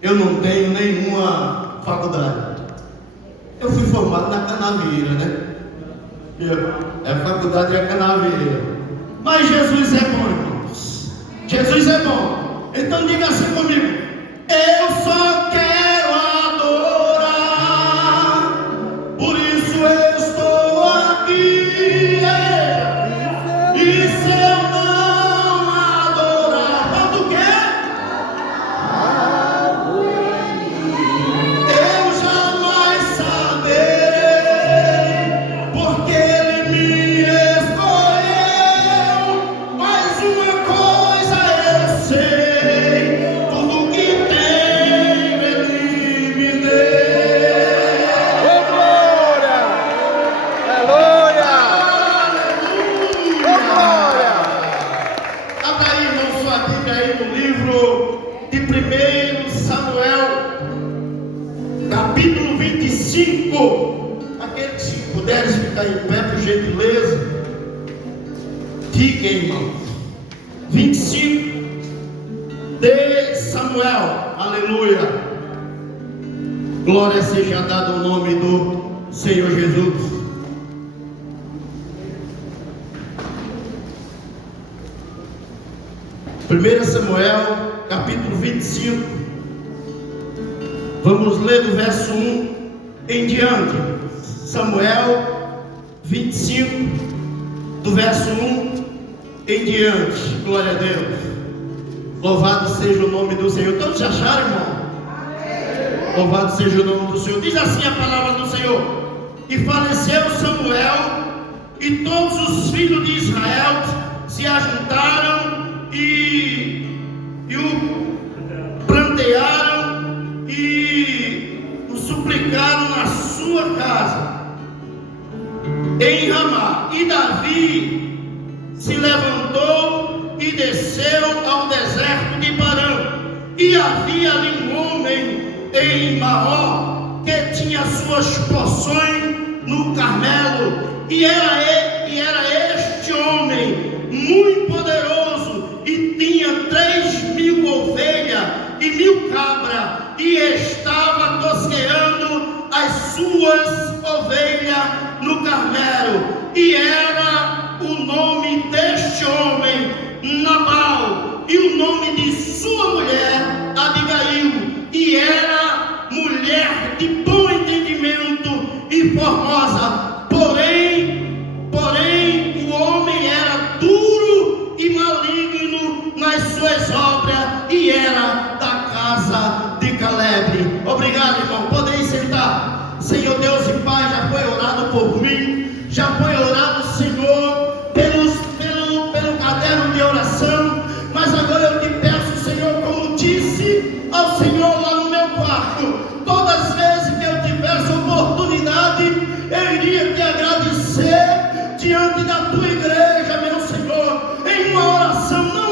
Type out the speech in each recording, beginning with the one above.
Eu não tenho nenhuma faculdade. Eu fui formado na Canavieira, né? A faculdade é Canavieira. Mas Jesus é bom, irmãos. Jesus é bom. Então diga assim comigo: eu só quero adorar, por isso eu estou aqui. E se eu não adorar, quando quer? Eu jamais saberei, porque Ele me escolheu. Mas uma coisa eu sei, tudo que tenho Ele me deu. Ô glória! Aleluia! Ô glória! Abra aí, irmão, sua Bíblia aí no livro de 1 Samuel, capítulo 25. Aqueles que puderem ficar em pé, por gentileza, diga, irmão. 25 de Samuel, aleluia. Glória seja dada ao nome do Senhor Jesus. 1 Samuel, capítulo 25. Vamos ler do verso 1 em diante. Samuel 25, do verso 1 em diante. Glória a Deus. Louvado seja o nome do Senhor. Todos acharam, irmão? Louvado seja o nome do Senhor. Diz assim a palavra do Senhor: e faleceu Samuel, e todos os filhos de Israel se ajuntaram e o plantearam e o suplicaram na sua casa em Ramá. E Davi se levantou e desceu ao deserto de Parã. E havia ali um homem em Maó que tinha suas porções no Carmelo, e era este homem muito poderoso, e tinha 3.000 ovelhas e 1.000 cabras, e estava tosqueando as suas ovelhas no Carmelo. E era o nome deste homem Nabal, e o nome de sua mulher Abigail, e era mulher de bom entendimento e formosa. Porém o homem era duro e maligno nas suas obras, e era da casa de Caleb. Obrigado, irmão. Podem sentar. Senhor Deus e Pai, já foi orado por mim, já foi orado, Senhor, pelo caderno de oração. Mas agora eu te peço, Senhor, como disse ao Senhor lá no meu quarto, todas as vezes que eu tivesse oportunidade, eu iria te agradecer diante da tua igreja, meu Senhor, em uma oração, não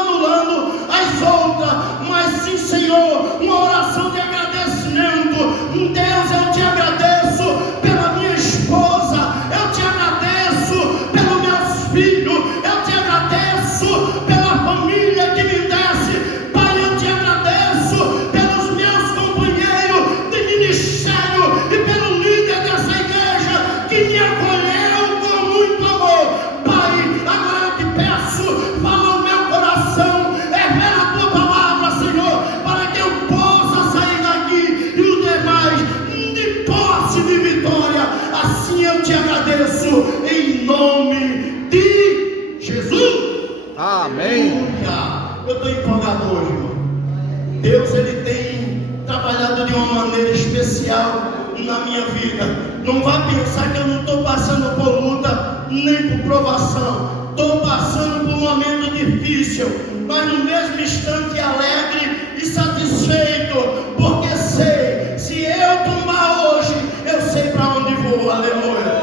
anulando as outras, mas sim, Senhor, uma oração de agradecimento. Deus, eu te agradeço pela minha esposa, eu te agradeço pelos meus filhos, eu te agradeço pela família que me desse. Pai, eu te agradeço pelos meus companheiros de ministério e pelo líder dessa igreja que me acolheu com muito amor. Pai, agora eu te peço, fala o meu coração, revela a tua palavra, Senhor, para que eu possa sair daqui e os demais de posse de vitória. Assim eu te agradeço em nome de Jesus. Amém. Aleluia. Eu estou empolgado hoje, irmão. Deus, Ele tem trabalhado de uma maneira especial na minha vida. Não vá pensar que eu não estou passando por luta nem por provação. Estou passando por um momento difícil, mas no mesmo instante alegre e satisfeito, porque sei, se eu tombar hoje, eu sei para onde vou. Aleluia.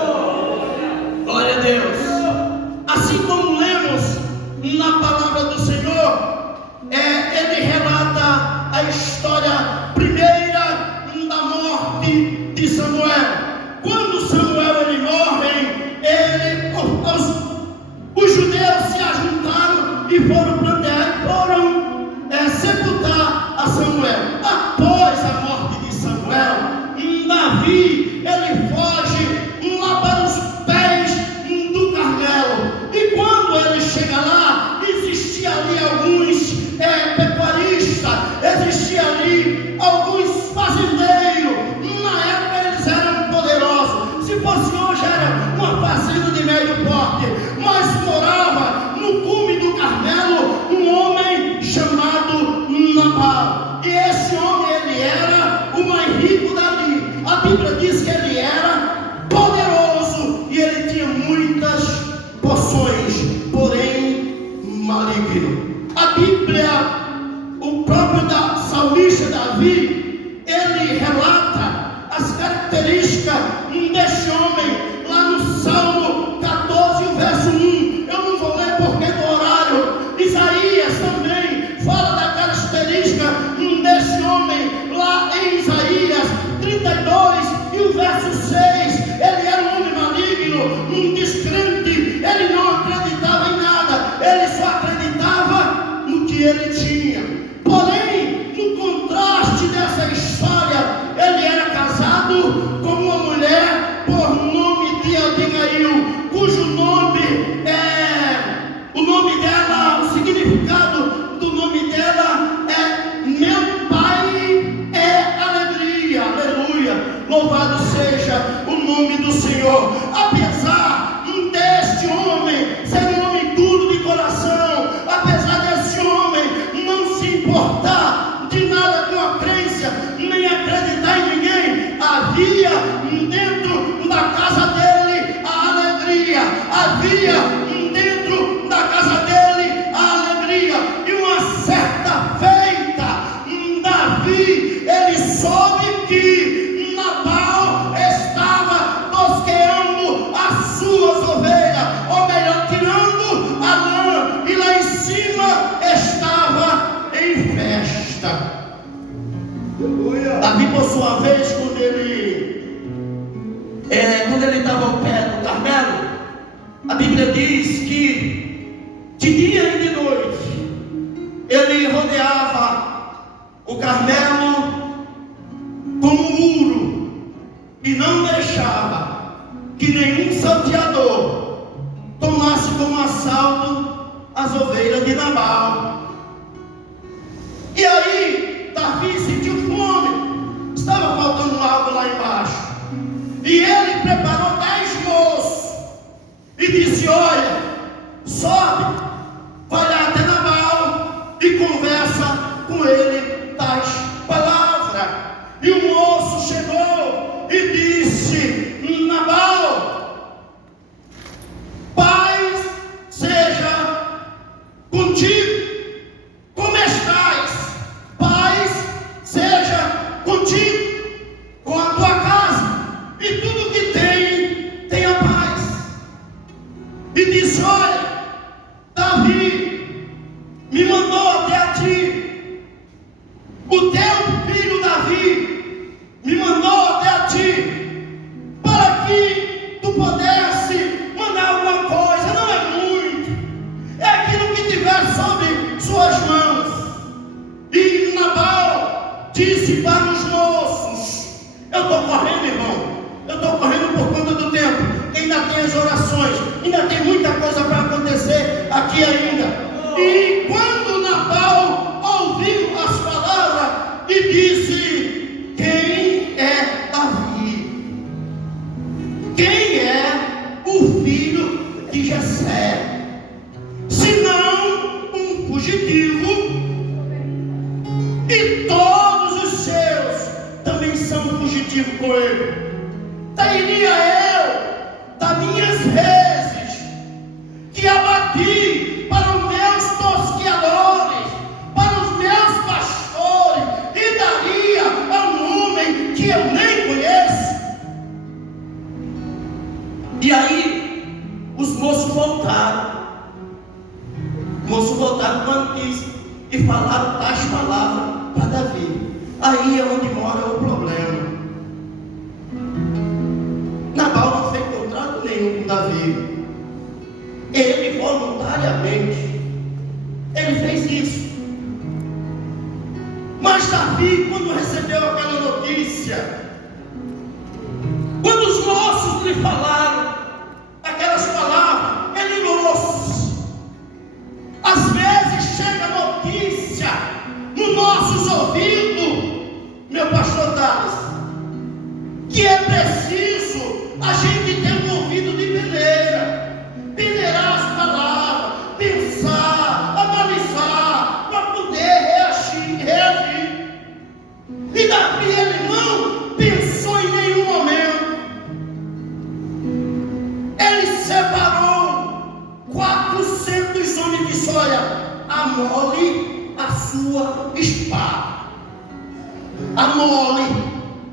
Glória a Deus. Assim como lemos na palavra do Senhor, ele relata a história primeira da morte de Samuel. Quando Samuel ele morre, os judeus se ajuntaram e foram plantear, foram Davi, ele relata as características deste homem lá no Salmo 14, o verso 1. Eu não vou ler porque do horário. Isaías também fala da característica deste homem lá em Isaías 32 e o verso 6. Ele era um homem maligno, um descrente, ele não acreditava em nada, ele só acreditava no que ele tinha. Porém, no contraste dessa história, ele era casado com uma mulher por nome de Abigail, cujo nome o nome dela, o significado do nome dela é meu pai é alegria, aleluia, louvado seja o nome do Senhor. Apesar deste homem ser um homem duro de coração, apesar desse homem não se importar de nada com a crença, nem acreditar em ninguém, havia dentro da casa dele a alegria, havia dentro da casa dele a alegria. E uma certa feita, Davi, ele soube que Nabal estava tosqueando as suas ovelhas, ou melhor, tirando a lã, e lá em cima estava em festa. Davi, por sua vez, quando ele estava ao pé do Carmelo, a Bíblia diz que de dia e de noite ele rodeava o Carmelo como um muro e não deixava que nenhum salteador tomasse como assalto as ovelhas de Nabal. E aí Davi sentiu fome, estava faltando algo lá embaixo, e ele preparou 10 moços e disse: olha, sobe, vai lá até Nabal e conversa com ele tais palavras. E o moço chegou e disse: Nabal, paz seja contigo, como estás? Paz seja contigo, com a tua casa e tudo que tem, tenha paz. E disse: olha, Davi me mandou até a ti, o teu filho Davi me mandou até a ti, para que tu pudesse mandar alguma coisa, não é muito, é aquilo que tiver sobre suas mãos. E Nabal disse para os moços: eu estou correndo, irmão, eu estou correndo por conta do tempo, ainda tem as orações, ainda tem muita coisa para acontecer aqui ainda. E quando Nabal ouviu as palavras e disse: quem é Davi? Quem é o filho de Jessé? Senão um fugitivo, e todos os seus também são fugitivos com ele. Iria eu, das minhas vezes, que abati para os meus tosqueadores, para os meus pastores, e daria a um homem que eu nem conheço. E aí, os moços voltaram com a notícia e falaram tais palavras para Davi. Aí é onde mora o problema. Nabal não fez contrato nenhum com Davi. Ele voluntariamente fez isso. Mas Davi, quando recebeu aquela notícia, quando os moços lhe falaram aquelas palavras, ele ignorou-se. Às vezes chega notícia nos nossos ouvidos, meu pastor Thales, que é preciso a gente ter um ouvido de peneira, peneirar as palavras, pensar, analisar, para poder reagir. E Davi, ele não pensou em nenhum momento. Ele separou 400 homens de olha, amole a sua espada. amole,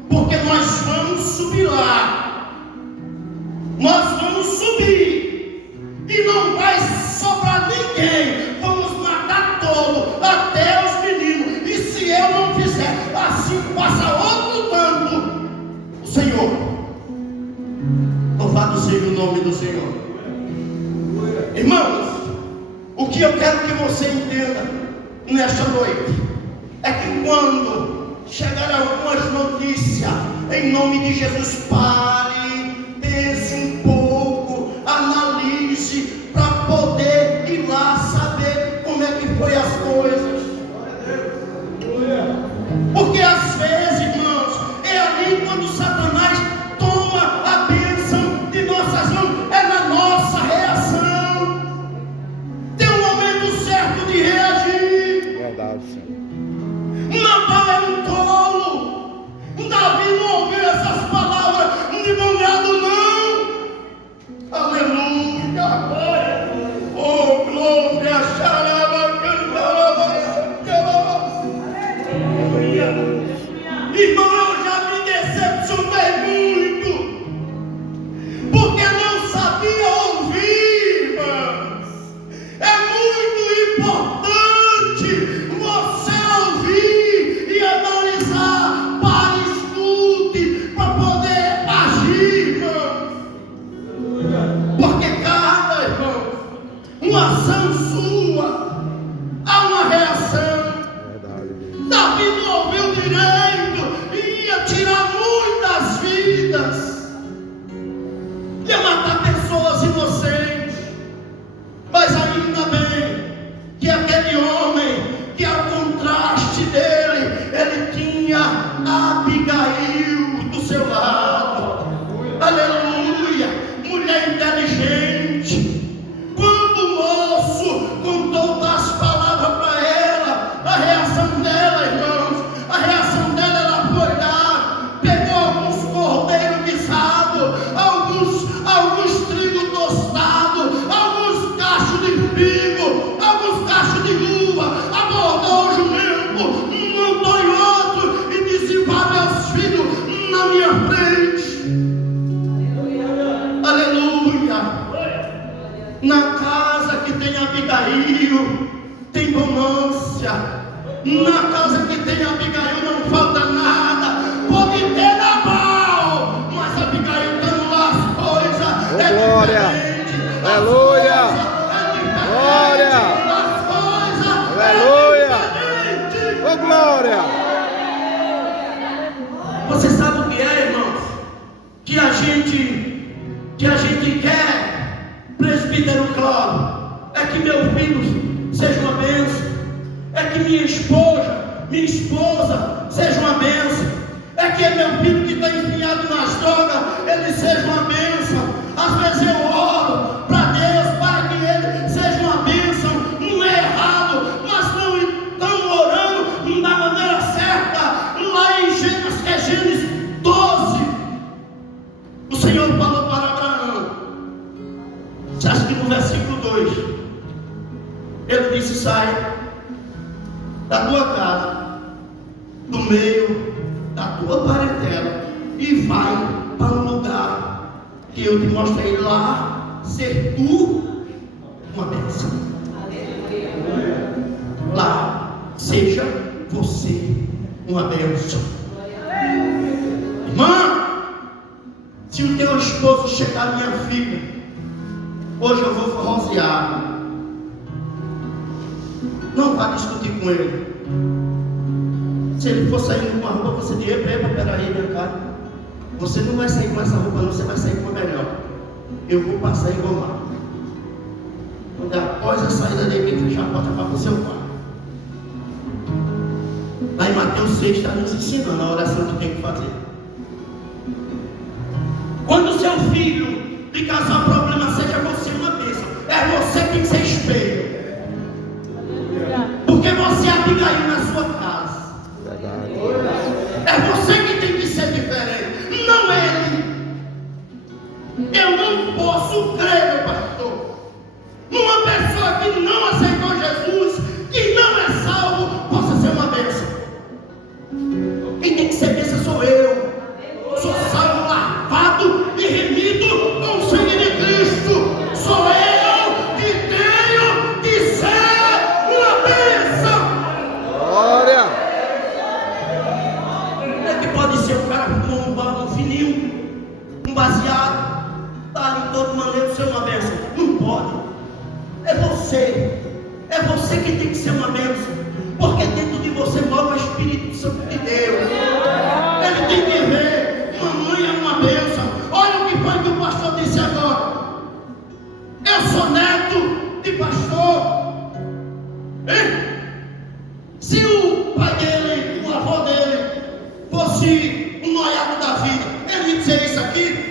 porque nós vamos subir lá. Nós vamos subir e não vai sobrar ninguém. Vamos matar todo, até os meninos. E se eu não fizer, assim passa outro tanto. O Senhor, louvado seja o nome do Senhor. Irmãos, o que eu quero que você entenda nesta noite é que quando chegar algumas notícias, em nome de Jesus, pare, pense um pouco, analise, para poder ir lá saber como é que foi as coisas. Porque às vezes, irmãos, é ali quando Satanás toma a bênção de nossas mãos, é na nossa reação. Tem um momento certo de reagir. Verdade, Senhor. Nabal era um tolo. Davi não ouviu essas palavras de bom grado, não. Aleluia. Oh, glória. Xaraba, cantaraba, cantaraba. Irmão, eu já me decepcionei muito, porque não sabia ouvir, irmãos. É muito importante você ouvir e analisar, para escute, para poder agir, irmãos. Porque cada, irmãos, uma ação sua, há uma reação. Davi não ouviu direito, ia tirar muitas vidas, ia matar pessoas inocentes. Mas ainda bem que aquele homem, que ao contraste dele, ele tinha Abigail do seu lado. Aleluia, mulher inteligente. Quando o moço contou das palavras para ela, a reação dela, irmãos, a reação dela, ela foi lá, pegou alguns cordeiros guisados, alguns trigo tostado, alguns cachos de figo, alguns cachos de uva, abordou o jumento, montou em outro e disse: vá, meus filhos, na minha frente. Aleluia. Na casa que tem Abigail, tem bonança. Na casa que tem Abigail não falta nada. Pode ter Nabal, mas Abigail dando lá as coisas. É glória. diferente. Aleluia. Glória. As coisas. Aleluia. É diferente. Oh, glória. Você sabe o que é, irmãos? Que a gente quer, presbítero Cláudio, é que meu filho seja uma bênção, é que minha esposa seja uma bênção, é que meu filho que está enfiado nas drogas, ele seja uma bênção. Às vezes eu oro para Deus para que ele seja uma bênção. Não é errado, mas não estamos orando da maneira certa. Lá em Gênesis, que é Gênesis 12, o Senhor falou para Abraão, acho que no versículo 2, ele disse: sai da tua casa, do meio da tua parentela, e vai para um lugar que eu te mostrei lá, ser tu uma bênção. Lá seja você uma bênção. Irmã, se o teu esposo chegar: minha filha, hoje eu vou forrosear, não vá discutir com ele. Se ele for saindo com a roupa, você diz: epa, peraí, meu cara, você não vai sair com essa roupa, não, você vai sair com a melhor. Eu vou passar igual lá. Quando após a saída dele, fechar a porta para o seu quarto. Lá em Mateus 6 está nos ensinando a oração que tem que fazer. Quando o seu filho lhe causar problema, seja você uma bênção. É você que tem que ser espelho. Porque você é Abigail na sua casa. É você que tem que ser diferente, não ele. Eu não posso crer, meu pastor, numa pessoa que não aceitou Jesus, que não é salvo, possa ser uma bênção. um baseado, está ali todo maneiro ser uma bênção. Não pode. É você que tem que ser uma bênção, porque dentro de você mora o Espírito Santo de Deus. Ele tem que ver, mamãe é uma bênção. Olha o que foi que o pastor disse agora. Eu sou neto de pastor. Hein? Se o pai dele, o avô dele, fosse um noiado da vida, ele ia dizer isso aqui.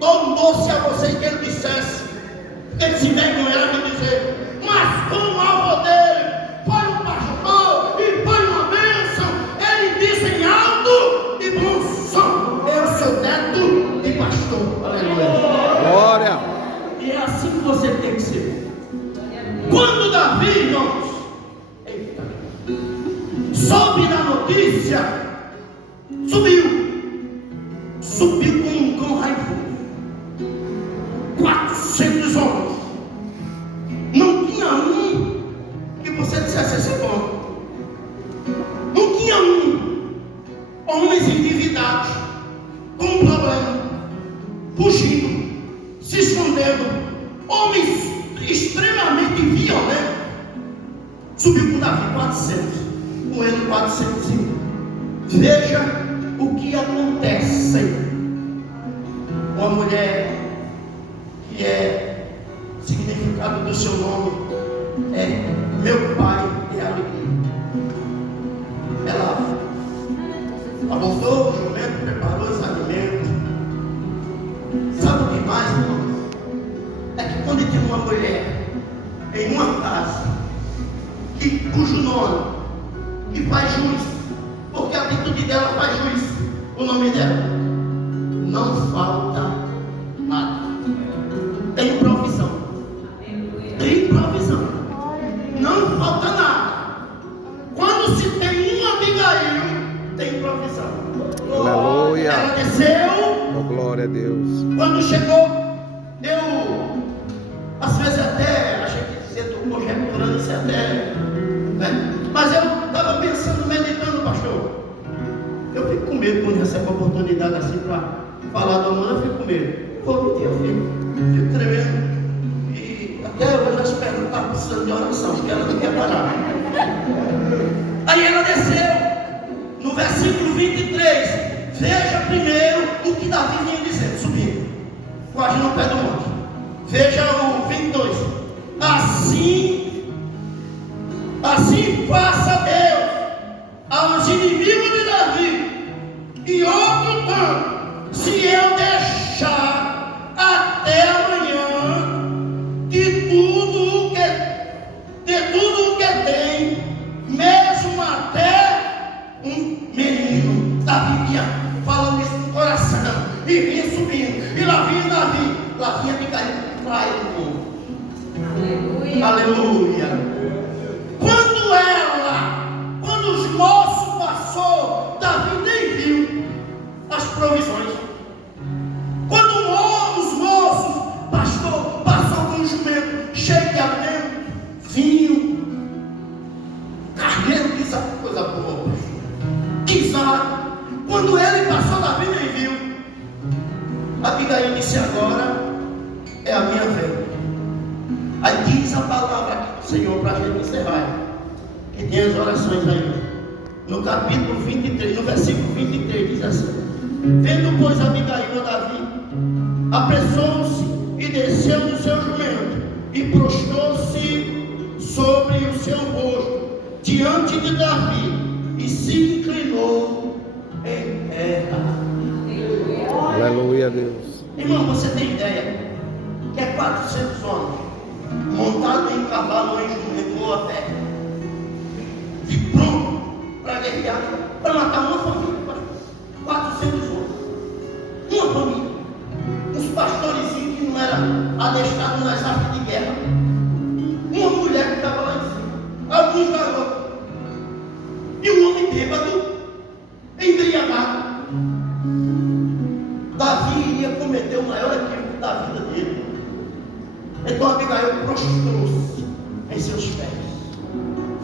Dou um doce a vocês que ele dissesse. Ele se envergonhava de dizer, mas como o avô dele foi um pastor e foi uma bênção, ele disse em alto e bom som: eu sou neto de pastor. Aleluia. Glória. E é assim que você tem que ser. Quando Davi, irmãos, soube da notícia, subiu com um cão raivoso, 400 homens. Não tinha um que você dissesse esse é bom. Não tinha um. Homens endividados, com um problema, fugindo, se escondendo, homens extremamente violentos. Subiu com Davi 400, com ele 405. Veja o que acontece. Uma mulher que o significado do seu nome é meu pai é alegria. Ela abordou o jumento, preparou os alimentos. Sabe o que mais, irmãos? É que quando tem uma mulher em uma casa cujo nome que faz juízo, porque a atitude dela faz juízo, o nome dela não falta nada. Tem provisão. Tem provisão. Não falta nada. Quando se tem uma Abigail, tem provisão. Aleluia. Ela desceu. Oh, glória a Deus. Quando chegou, eu às vezes até achei que estou conjecturando isso até, né? Mas eu estava pensando, meditando, pastor. Eu fico com medo quando recebo a oportunidade assim para falar do amor, eu fico com medo. Vou mentir, eu fico tremendo. E até eu já espero que está precisando de oração, porque ela não quer parar. Aí ela desceu, no versículo 23. Veja primeiro o que Davi vinha dizendo, subindo, quase no pé do monte. Veja o 22. Assim faça Deus aos inimigos de Davi, e outro tanto, se eu deixar até amanhã de tudo o que tem, mesmo até um menino. Davi vinha falando isso no coração, e vinha subindo, e lá vinha Davi, lá vinha Abigail para ele o povo. Aleluia. Aleluia. Quando os moços passou, Davi nem viu as provisões. Quando os moços passou com um jumento cheio de alimento, vinho, carneiro, que sabe coisa boa, guisado. Quando ele passou, Davi nem viu. Abigail disse: agora é a minha vez. Aí diz a palavra aqui do Senhor para a gente encerrar. E tem as orações aí. No capítulo 23, no versículo 23, diz assim: vendo, pois, Abigail a Davi, apressou-se e desceu do seu jumento, e prostrou-se sobre o seu rosto diante de Davi, e se inclinou em terra. Aleluia, Deus. Irmão, você tem ideia que é 400 homens montados em cavalo, em jumento ou a pé, e pronto para guerrear, para matar uma família. 400 homens, uma família, uns pastorezinhos que não eram adestrados nas artes de guerra, uma mulher que estava lá em cima, alguns garotos, e um homem bêbado, embriagado. Davi iria cometer o maior equívoco da vida dele. Então Abigail prostrou-se em seus pés.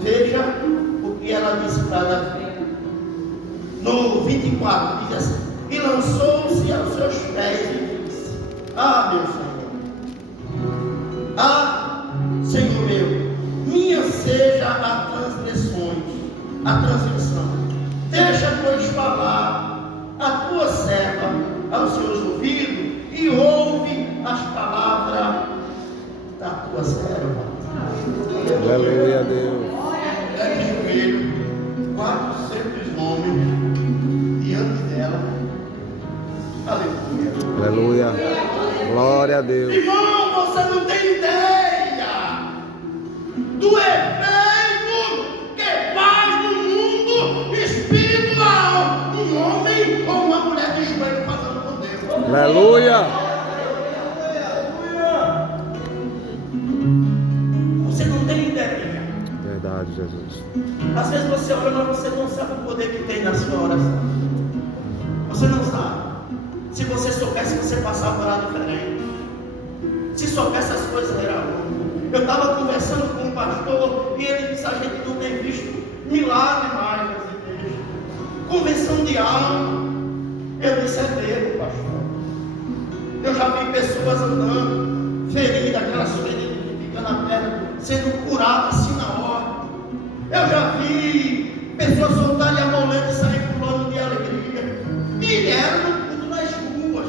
Veja o que ela disse para Davi. No 24 diz assim: e lançou-se aos seus pés e disse: Ah, meu Senhor. Ah, Senhor meu, minha seja a transgressão. Deixa, pois, falar a tua serva aos seus ouvidos e ouve as palavras da tua serva. Aleluia a Deus. É de joelho, 400 homens diante dela. Aleluia. Aleluia. Glória a Deus. Irmão, você não tem ideia do efeito que faz no mundo espiritual um homem ou uma mulher de joelho falando com Deus. Aleluia. Você não tem ideia. Verdade, Jesus. Às vezes você ora, mas você não sabe o poder que tem na sua oração. Você não sabe. Se você soubesse, você passava a orar diferente. Se soubesse, as coisas eram outras. Eu estava conversando com um pastor e ele disse: a gente não tem visto milagre mais nas igrejas. Convenção de alma. Eu disse: é mesmo, pastor. Eu já vi pessoas andando, feridas, aquelas feridas que ficam na perna, sendo curadas assim na hora. Eu já vi pessoas soltarem a moleta e saírem pulando de alegria. E eram no culto nas ruas,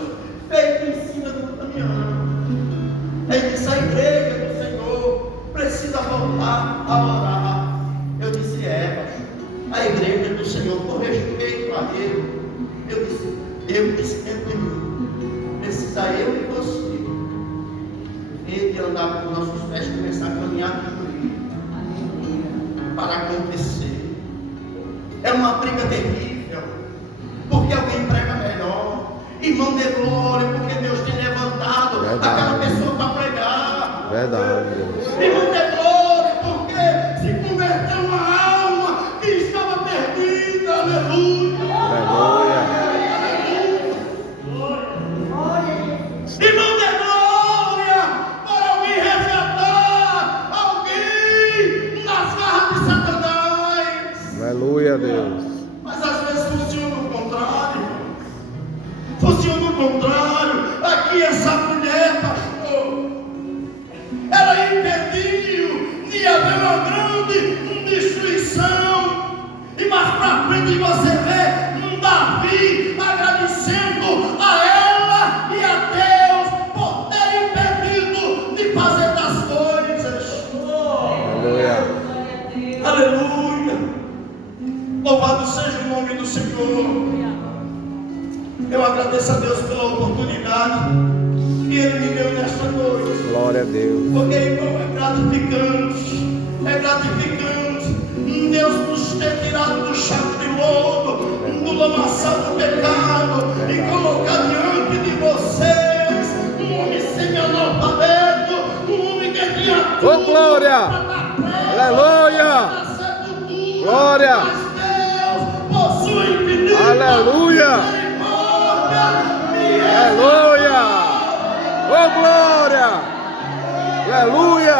feito em cima do caminhão. Ele disse: a igreja do Senhor precisa voltar a orar. Eu disse: pastor, a igreja do Senhor, com respeito a ele, eu disse dentro de mim, precisa eu e você, de andar com nossos pés, começar a caminhar de joelho para acontecer. É uma briga terrível, porque alguém prega melhor. Irmão, dê glória, porque Deus tem levantado aquela pessoa para pregar. Verdade, Deus. Irmão, dê glória, porque se converteu uma alma que estava perdida. Aleluia. Aleluia. Irmão, dê glória para alguém resgatar alguém nas garras de Satanás. Aleluia, Deus. Mas às vezes funciona o contrário. Funciona o contrário. Aqui essa mulher, pastor, ela impediu de haver uma grande destruição. E mais para frente você vê Davi agradecendo a ela e a Deus por ter impedido de fazer das coisas. Aleluia. Aleluia. Louvado seja o nome do Senhor. Eu agradeço a Deus pela oportunidade que Ele me deu nesta noite. Glória a Deus. Porque, irmão, é gratificante. Deus nos ter tirado do chaco de lodo, do lamaçal do pecado e colocar diante de vocês um homem semi-analfabeto, um homem que tinha tudo. Oh, glória! Aleluia! Glória! Mas Deus possui infinita Aleluia! misericórdia e Aleluia! Oh, glória! Aleluia!